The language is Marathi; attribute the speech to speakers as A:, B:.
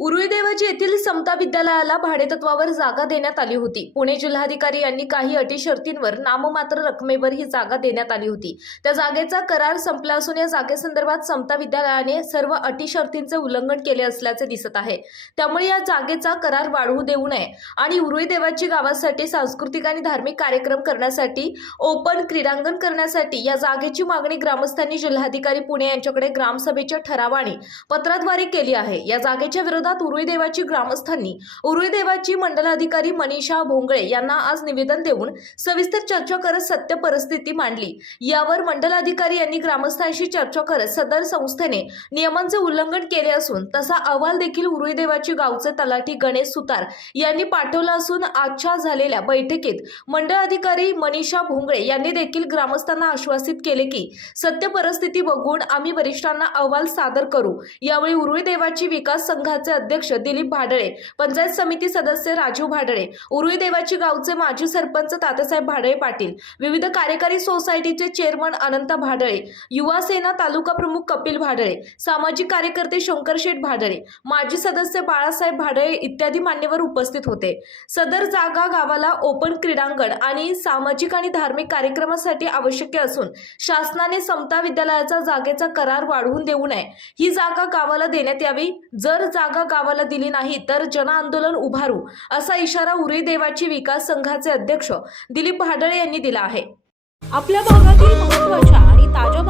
A: उरुळदेवाजी येथील समता विद्यालयाला भाडेतत्वावर जागा देण्यात आली होती. पुणे जिल्हाधिकारी यांनी काही अटी शर्तींवर नाममात्र रकमेवर ही जागा देण्यात आली होती. त्या जागेचा करार संपला असून या जागेसंदर्भात समता विद्यालयाने सर्व अटी शर्तींचे उल्लंघन केले असल्याचे दिसत आहे. त्यामुळे या जागेचा करार वाढवू देऊ नये आणि उरुळदेवाची गावासाठी सांस्कृतिक आणि धार्मिक कार्यक्रम करण्यासाठी ओपन क्रीडांगण करण्यासाठी या जागेची मागणी ग्रामस्थांनी जिल्हाधिकारी पुणे यांच्याकडे ग्रामसभेच्या ठरावाने पत्राद्वारे केली आहे. या जागेच्या विरोधात उरुईदेवाची ग्रामस्थांनी उरुईदेवाची मंडलाधिकारी मनीषा भोंगळे यांना आज निवेदन देऊन सविस्तर चर्चा करत सत्य परिस्थिती मांडली. यावर मंडलाधिकारी यांनी ग्रामस्थांशी चर्चा करत सदर संस्थेने नियमांचे उल्लंघन केले असून तसा अहवाल देखील उरुईदेवाची गावचे तलाठी गणेश सुतार यांनी पाठवला असून आजच्या झालेल्या बैठकीत मंडळ अधिकारी मनीषा भोंगळे यांनी देखील ग्रामस्थांना आश्वासित केले की सत्य परिस्थिती बघून आम्ही वरिष्ठांना अहवाल सादर करू. यावेळी उरुळी देवाची विकास संघाचे अध्यक्ष दिलीप भाडळे पंचायत समिती सदस्य राजीव भाडळे उरुई देवाची गावचे माजी सरपंच तात्यासाहेब भाडळे पाटील विविध कार्यकारी सोसायटीचे चेअरमन अनंत भाडळे युवा सेना तालुका प्रमुख कपिल भाडळे सामाजिक कार्यकर्ते शंकरशेठ भाडळे माजी सदस्य बाळासाहेब भाडळे इत्यादी मान्यवर उपस्थित होते. सदर जागा गावाला ओपन क्रीडांगण आणि सामाजिक आणि धार्मिक कार्यक्रमासाठी आवश्यक असून शासनाने समता विद्यालयाचा जागेचा करार वाढवून देऊ नये. ही जागा गावाला देण्यात यावी. जर जागा गावाला दिली नाही तर जनआंदोलन उभारू असा इशारा उरी देवाची विकास संघाचे अध्यक्ष दिलीप भाडळे यांनी दिला आहे.
B: आपल्या भागातील महत्त्वाच्या आणि ताज्या